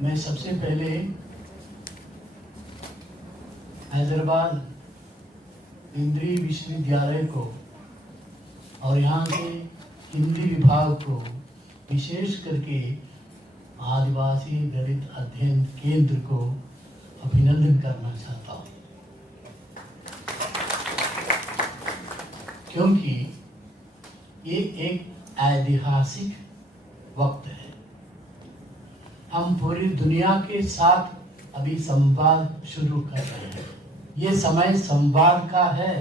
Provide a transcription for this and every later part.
मैं सबसे पहले हैदराबाद केंद्रीय विश्वविद्यालय को और यहाँ के हिंदी विभाग को, विशेष करके आदिवासी दलित अध्ययन केंद्र को अभिनंदन करना चाहता हूँ, क्योंकि ये एक ऐतिहासिक वक्त है। हम पूरी दुनिया के साथ अभी संवाद शुरू कर रहे हैं। ये समय संवाद का है,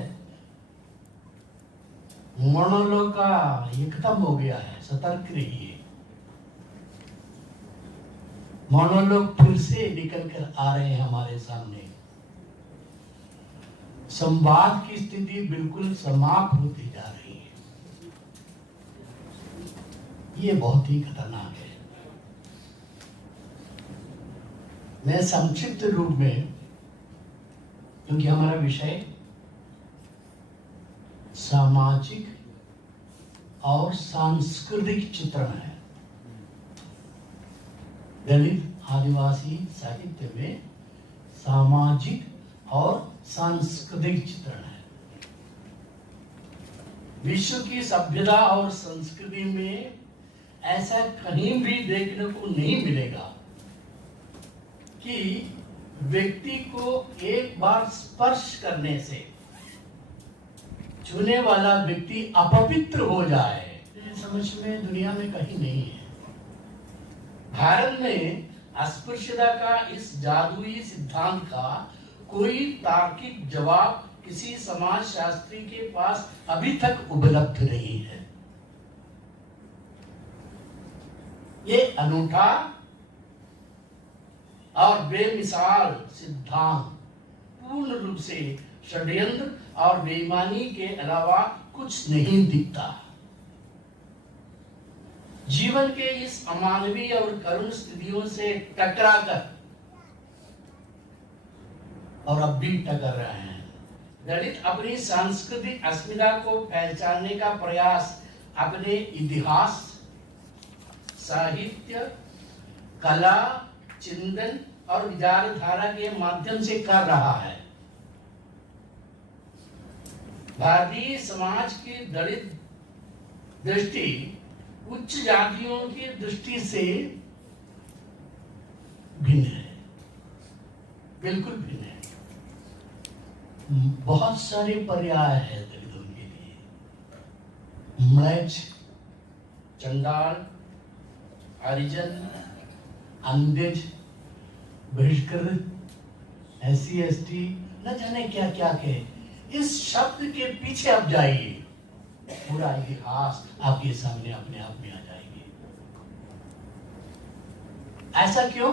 मोनोलॉग का ये खत्म हो गया है। सतर्क रहिए, मोनोलॉग फिर से निकल कर आ रहे हैं हमारे सामने। संवाद की स्थिति बिल्कुल समाप्त होती जा रही है। ये बहुत ही खतरनाक है। मैं संक्षिप्त रूप में, क्योंकि हमारा विषय सामाजिक और सांस्कृतिक चित्रण है। दलित आदिवासी साहित्य में सामाजिक और सांस्कृतिक चित्रण है। विश्व की सभ्यता और संस्कृति में ऐसा कहीं भी देखने को नहीं मिलेगा कि व्यक्ति को एक बार स्पर्श करने से छूने वाला व्यक्ति अपवित्र हो जाए। समझ में दुनिया में कहीं नहीं है। भारत में अस्पृश्यता का इस जादुई सिद्धांत का कोई तार्किक जवाब किसी समाज शास्त्री के पास अभी तक उपलब्ध नहीं है। ये अनूठा और बेमिसाल सिद्धांत पूर्ण रूप से षड्यंत्र और बेईमानी के अलावा कुछ नहीं दिखता। जीवन के इस अमानवीय और करुण स्थितियों से टकराकर, और अब भी टकर रहे हैं, दलित अपनी सांस्कृतिक अस्मिता को पहचानने का प्रयास अपने इतिहास, साहित्य, कला, चिंतन और विचारधारा के माध्यम से कर रहा है। भारतीय समाज की दलित दृष्टि उच्च जातियों की दृष्टि से भिन्न है, बिल्कुल भिन्न है। बहुत सारे पर्याय है दलितों के लिए। म्लेच्छ, चंडाल, हरिजन, अंधेज, बहिष्कृत, SC ST, न जाने क्या क्या के। इस शब्द के पीछे आप जाइए, पूरा इतिहास आपके सामने अपने आप में आ जाएगी। ऐसा क्यों?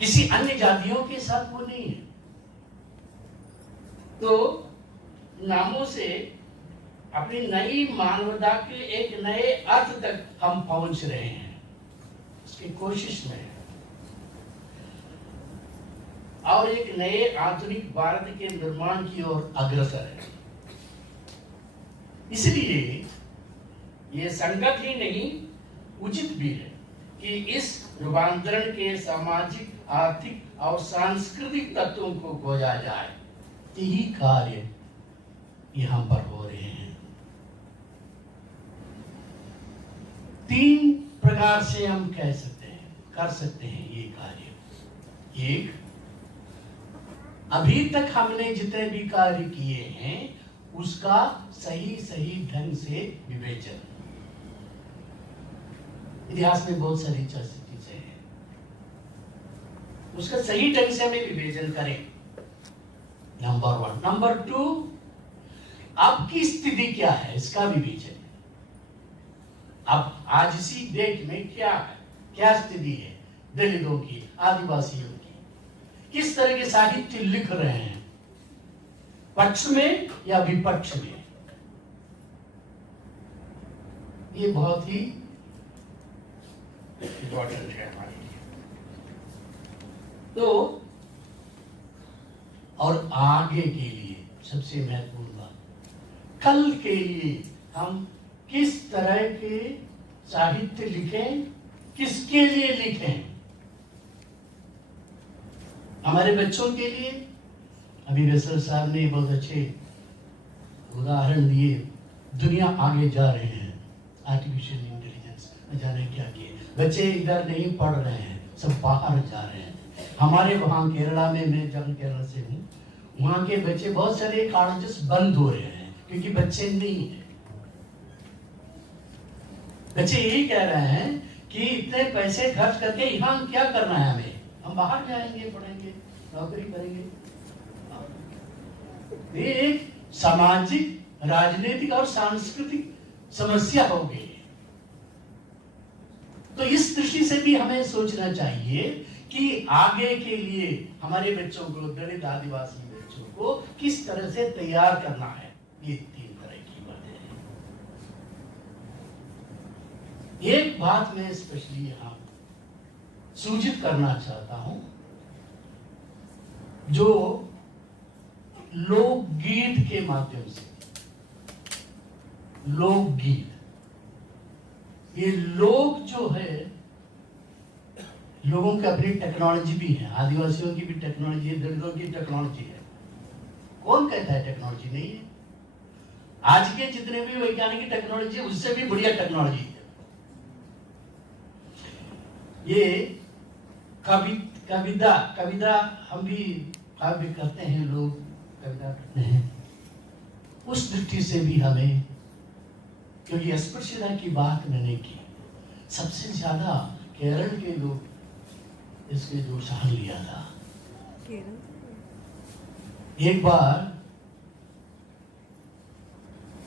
किसी अन्य जातियों के साथ वो नहीं है। तो नामों से अपनी नई मानवता के एक नए अर्थ तक हम पहुंच रहे हैं, उसकी कोशिश में, और एक नए आधुनिक भारत के निर्माण की ओर अग्रसर है। इसलिए ये संगत ही नहीं, उचित भी है कि इस रूपांतरण के सामाजिक, आर्थिक और सांस्कृतिक तत्वों को खोजा जाए। यही कार्य यहाँ पर हो रहे हैं। 3 प्रकार से हम कह सकते हैं, कर सकते हैं ये कार्य। एक, अभी तक हमने जितने भी कार्य किए हैं उसका सही ढंग से विवेचन। इतिहास में बहुत सारी चीजें हैं, उसका सही ढंग से हमें विवेचन करें, नंबर 1। नंबर 2, अब की स्थिति क्या है इसका विवेचन। अब आज इसी डेट में क्या है, क्या स्थिति है दलितों की, आदिवासियों की, किस तरह के साहित्य लिख रहे हैं, पक्ष में या विपक्ष में। ये बहुत ही इम्पोर्टेंट है हमारे लिए। तो और आगे के लिए सबसे महत्वपूर्ण बात, कल के लिए हम किस तरह के साहित्य लिखें किसके लिए लिखें? हमारे बच्चों के लिए। अभी रसल साहब ने बहुत अच्छे उदाहरण दिए। दुनिया आगे जा रहे हैं, आर्टिफिशियल इंटेलिजेंस न जाने क्या किए। बच्चे इधर नहीं पढ़ रहे हैं, सब बाहर जा रहे हैं। हमारे वहाँ केरला में, मैं जब केरला से हूँ, वहाँ के बच्चे, बहुत सारे कॉलेजेस बंद हो रहे हैं क्योंकि बच्चे नहीं है। बच्चे यही कह रहे हैं कि इतने पैसे खर्च करके यहाँ क्या करना है हमें, हम बाहर जाएंगे, पढ़ेंगे, नौकरी करेंगे। ये एक सामाजिक, राजनीतिक और सांस्कृतिक समस्या हो गई। तो इस दृष्टि से भी हमें सोचना चाहिए कि आगे के लिए हमारे बच्चों को, दलित आदिवासी बच्चों को किस तरह से तैयार करना है। ये 3 तरह की बातें हैं। एक बात मैं स्पेशली यहां सूचित करना चाहता हूं, जो लोकगीत के माध्यम से, लोकगीत, ये लोग जो है, लोगों की अपनी टेक्नोलॉजी भी है, आदिवासियों की भी टेक्नोलॉजी है, दलितों की टेक्नोलॉजी है। कौन कहता है टेक्नोलॉजी नहीं है? आज के जितने भी वैज्ञानिक टेक्नोलॉजी है, उससे भी बढ़िया टेक्नोलॉजी है। ये कविता हम भी काव्य करते हैं, लोग कविता करते हैं। उस दृष्टि से भी हमें, क्योंकि अस्पृश्यता की बात मैंने की, सबसे ज्यादा केरल के लोग इसके जो सहारा लिया था। एक बार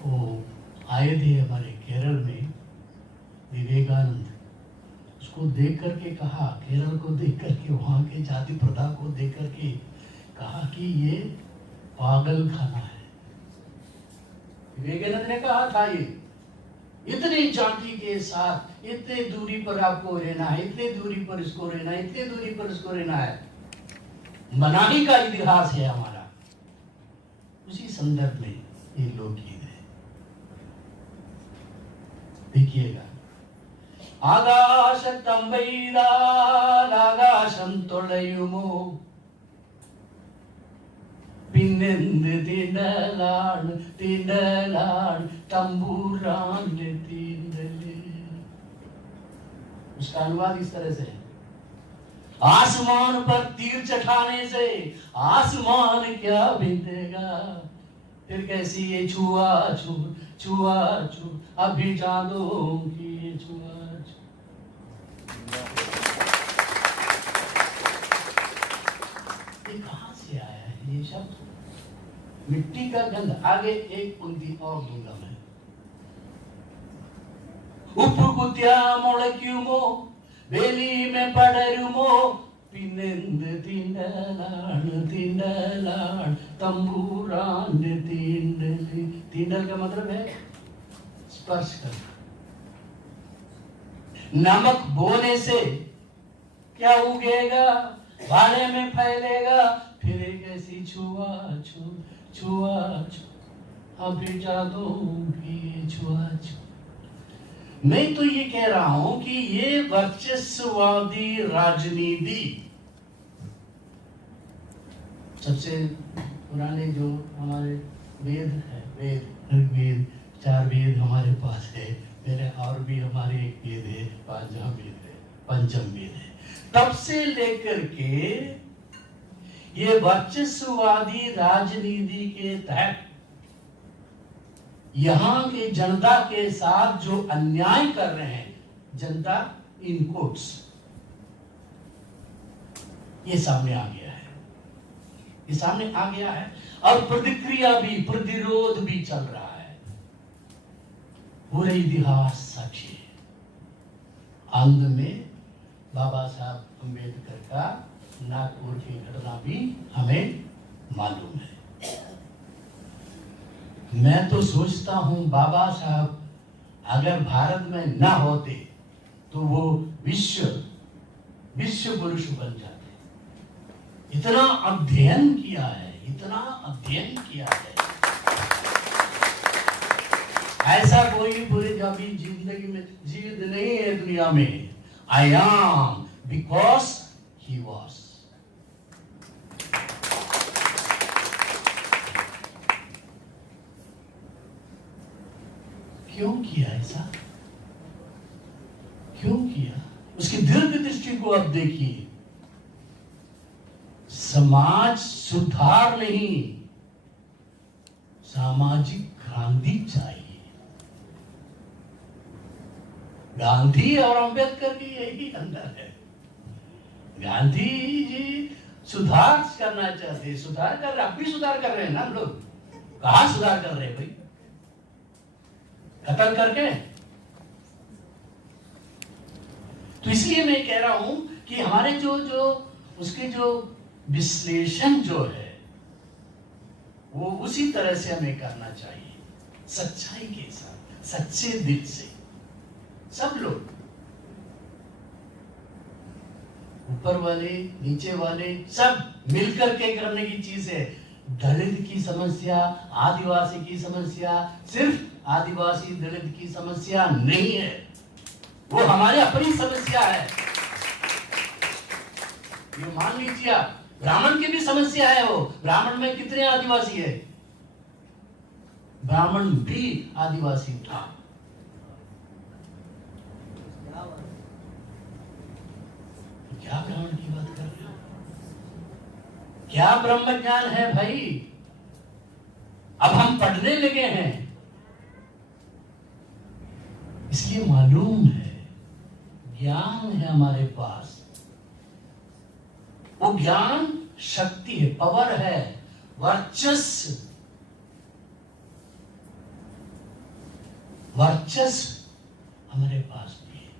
वो आए थे हमारे केरल में विवेकानंद, उसको देख करके कहा, केरल को देख करके, वहां के जाति प्रथा को देख करके कहा कि ये पागल खाना है। विवेकानंद ने कहा था, ये इतनी जाति के साथ इतने दूरी पर आपको रहना है, इतने दूरी पर इसको रहना है, इतने दूरी पर इसको रहना है। मनाही का इतिहास है हमारा। उसी संदर्भ में ये लोकगीत है, देखिएगा। आकाश तंबैदाल आकाशम तोड़युमो पिन्नेंद तिंडलाड तिंडलाड तंबूरान तिंडले। उसका अनुवाद इस तरह से है, आसमान पर तीर चढ़ाने से आसमान क्या बीतेगा, फिर कैसी ये छुआछूत छुआछूत अभिजातों की ये छुआछूत। ये कहां से आया है ये शब्द? मिट्टी का गंध। आगे एक पंक्ति और दूंगा मैं। उप्पु कुत्या मुळक्युमो वेली में पडरुमो पिनेंद तिंडलाड तिंडलाड तंबूरान तिंडली। तिंडल का मतलब है स्पर्श करना। नमक बोने से क्या उगेगा, भाले में फैलेगा, फिर एक ऐसी छुआछूत छुआछूत अभिजातों की छुआछूत। मैं तो ये कह रहा हूं कि ये वर्चस्ववादी राजनीति, सबसे पुराने जो हमारे वेद है, वेद 4 वेद हमारे पास है, मेरे और भी हमारे एक वेद है, 5वां वेद है, पंचम वेद है। तब से लेकर के ये वर्चस्ववादी राजनीति के तहत यहां के जनता के साथ जो अन्याय कर रहे हैं, जनता इन कोट्स, ये सामने आ गया है, ये सामने आ गया है। और प्रतिक्रिया भी, प्रतिरोध भी चल रहा है। पूरे इतिहास साक्षी है। अंत में बाबा साहब अम्बेडकर का नागपुर की घटना भी हमें मालूम है। मैं तो सोचता हूं बाबा साहब अगर भारत में ना होते तो वो विश्व पुरुष बन जाते। इतना अध्ययन किया है, इतना अध्ययन किया है। ऐसा कोई पूरी कभी जिंदगी में जीवित नहीं है दुनिया में। I am because he was. क्यों किया ऐसा? क्यों किया? उसकी दीर्घ दृष्टि को अब देखिए। समाज सुधार नहीं, सामाजिक क्रांति चाहिए। गांधी और अंबेडकर की यही अंदर है। गांधी जी सुधार करना चाहते, सुधार कर रहे, अब भी सुधार कर रहे हैं ना हम लोग। कहां सुधार कर रहे हैं भाई? कत्ल करके। तो इसलिए मैं कह रहा हूं कि हमारे जो उसके जो विश्लेषण जो है वो उसी तरह से हमें करना चाहिए, सच्चाई के साथ, सच्चे दिल से। सब लोग, ऊपर वाले नीचे वाले, सब मिलकर के करने की चीज है। दलित की समस्या, आदिवासी की समस्या सिर्फ आदिवासी दलित की समस्या नहीं है, वो हमारी अपनी समस्या है। ये मान लीजिए आप, ब्राह्मण की भी समस्या है। वो ब्राह्मण में कितने आदिवासी है? ब्राह्मण भी आदिवासी था। क्या ब्राह्मण की बात कर रहे हो? क्या ब्रह्म ज्ञान है भाई? अब हम पढ़ने लगे हैं, इसलिए मालूम है, ज्ञान है हमारे पास। वो ज्ञान शक्ति है, पावर है, वर्चस्व, वर्चस्व हमारे पास भी है।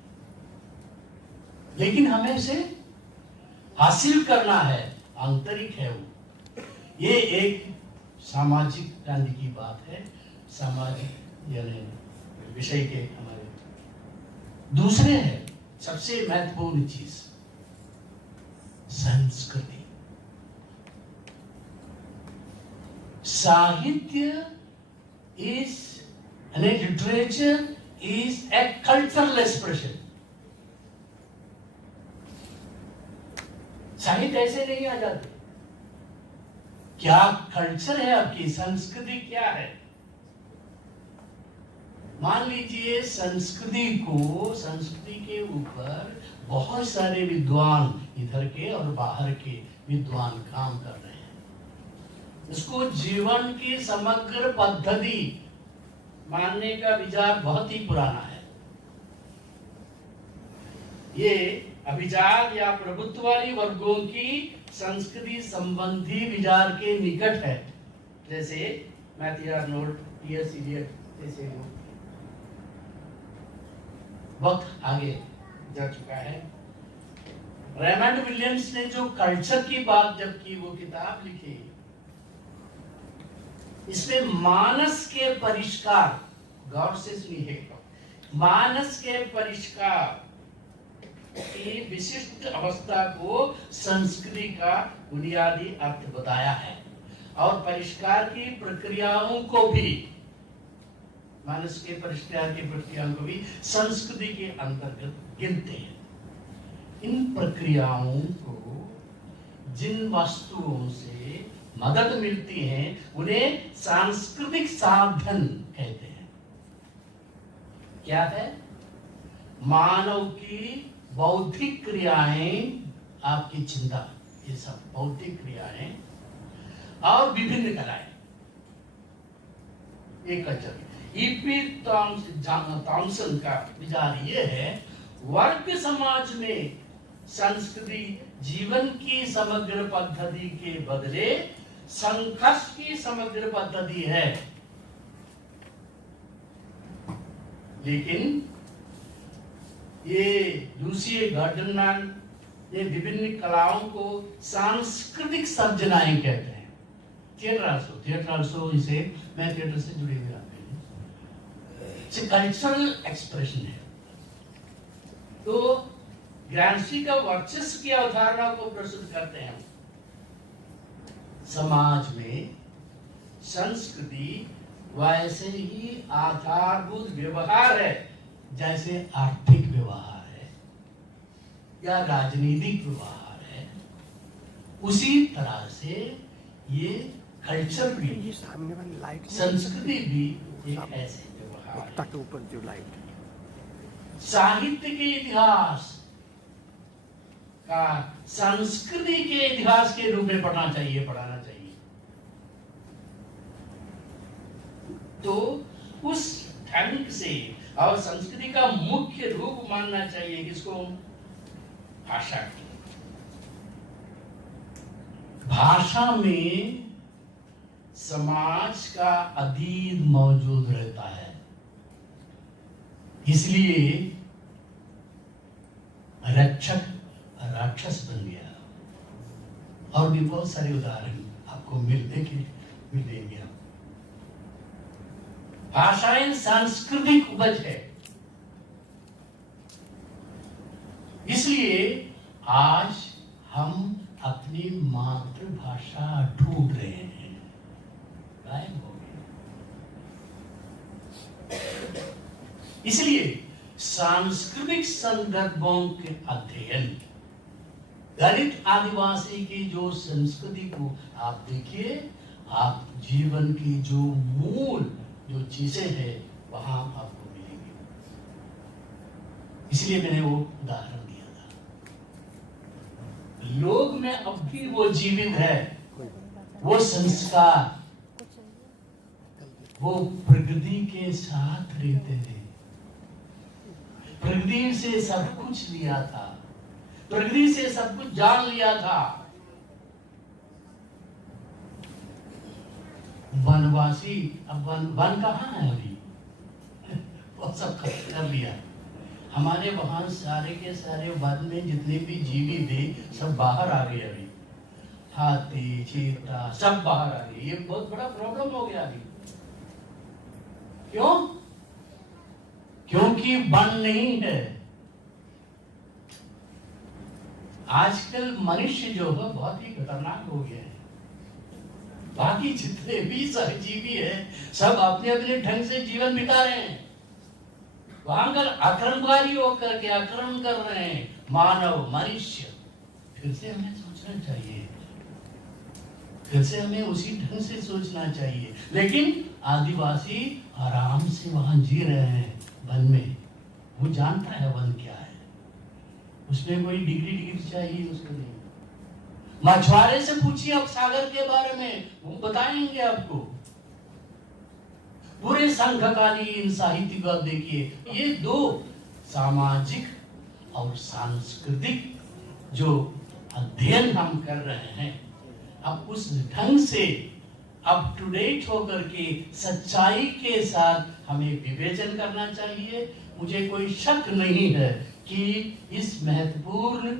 लेकिन हमें से हासिल करना है, आंतरिक है वो। ये एक सामाजिक क्रांति की बात है, सामाजिक यानी विषय के हमारे। दूसरे है सबसे महत्वपूर्ण चीज, संस्कृति। साहित्य is literature is a cultural expression. साहित्य ऐसे नहीं आ जाते। क्या कल्चर है आपकी, संस्कृति क्या है? मान लीजिए संस्कृति के ऊपर बहुत सारे विद्वान, इधर के और बाहर के विद्वान काम कर रहे हैं। इसको जीवन की समग्र पद्धति मानने का विचार बहुत ही पुराना है। ये अभिजात या प्रभुत्ववादी वर्गों की संस्कृति संबंधी विचार के निकट है, जैसे मैथ्यू आर्नोल्ड, टी.एस. इलियट जैसे लोग। वक्त आगे जा चुका है। रेमंड विलियम्स ने जो कल्चर की बात जब की, वो किताब लिखी, इसमें मानस के परिष्कार, गौर से सुनिए, मानस के परिष्कार की विशिष्ट अवस्था को संस्कृति का बुनियादी अर्थ बताया है, और परिष्कार की प्रक्रियाओं को भी, मानस के परिष्कार की प्रक्रियाओं को भी संस्कृति के अंतर्गत गिनते हैं। इन प्रक्रियाओं को जिन वस्तुओं से मदद मिलती है उन्हें सांस्कृतिक साधन कहते हैं। क्या है? मानव की बौद्धिक क्रियाएं, आपकी चिंता, ये सब बौद्धिक क्रियाएं और विभिन्न कलाएं। एक कल्चर। ईपी थॉमसन का विचार ये है, वर्ग समाज में संस्कृति जीवन की समग्र पद्धति के बदले संघर्ष की समग्र पद्धति है। लेकिन ये लूसी गार्डनमैन ये विभिन्न कलाओं को सांस्कृतिक सर्जनाएं कहते हैं। थिएटर आल्सो इसे, मैं थिएटर से जुड़े हुए आते हैं, कल्चरल एक्सप्रेशन है। तो ग्राम्सी का वर्चस्व की अवधारणा को प्रस्तुत करते हैं। समाज में संस्कृति वैसे ही आधारभूत व्यवहार है जैसे आर्थिक व्यवहार है, या राजनीतिक व्यवहार है, उसी तरह से ये कल्चर भी, संस्कृति भी एक ऐसे व्यवहार है। ऊपर जो लाइट, साहित्य के इतिहास का संस्कृति के इतिहास के रूप में पढ़ना चाहिए, पढ़ाना चाहिए। तो उस ढंग से और संस्कृति का मुख्य रूप मानना चाहिए किसको? भाषा को। भाषा में समाज का अतीत मौजूद रहता है, इसलिए रक्षक राक्षस बन गया। और भी बहुत सारे उदाहरण आपको मिलेंगे। भाषाएं सांस्कृतिक उपज है, इसलिए आज हम अपनी मातृभाषा ढूंढ रहे हैं, गायब हो गए। इसलिए सांस्कृतिक संदर्भों के अध्ययन, दलित आदिवासी की जो संस्कृति को आप देखिए, आप जीवन की जो मूल जो चीजें हैं वहां आपको मिलेंगी। इसलिए मैंने वो उदाहरण दिया था। लोग में अब भी वो जीवित है, वो संस्कार, वो प्रकृति के साथ रहते थे, प्रकृति से सब कुछ लिया था, प्रकृति से सब कुछ जान लिया था। वनवासी अब वन कहाँ है अभी? वो सब खत्म कर लिया। हमारे वहां सारे के सारे वन में जितने भी जीवी थे सब बाहर आ गए अभी। हाथी, चीता सब बाहर आ गए। ये बहुत बड़ा प्रॉब्लम हो गया अभी। क्यों? क्योंकि वन नहीं है। आजकल मनुष्य जो है बहुत ही खतरनाक हो गया है। बाकी जितने भी सहजीवी है सब अपने अपने ढंग से जीवन बिता रहे हैं। वहां कर आक्रमणकारी होकर के आक्रमण कर रहे हैं मानव मनुष्य। फिर से हमें सोचना चाहिए, फिर से हमें उसी ढंग से सोचना चाहिए। लेकिन आदिवासी आराम से वहां जी रहे हैं वन में। वो जानता है वन क्या है, उसमें कोई डिग्री चाहिए उसको नहीं। मछुआरे से पूछिए आप सागर के बारे में, वो बताएंगे आपको। पूरे संघकालीन साहित्य को देखिए, ये दो सामाजिक और सांस्कृतिक जो अध्ययन हम कर रहे हैं, अब उस ढंग से अप टू डेट होकर के सच्चाई के साथ हमें विवेचन करना चाहिए। मुझे कोई शक नहीं है कि इस महत्वपूर्ण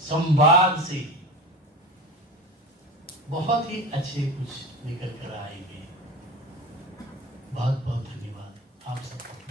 संवाद से बहुत ही अच्छे कुछ निकल कर आएंगे। बहुत बहुत धन्यवाद आप सबको।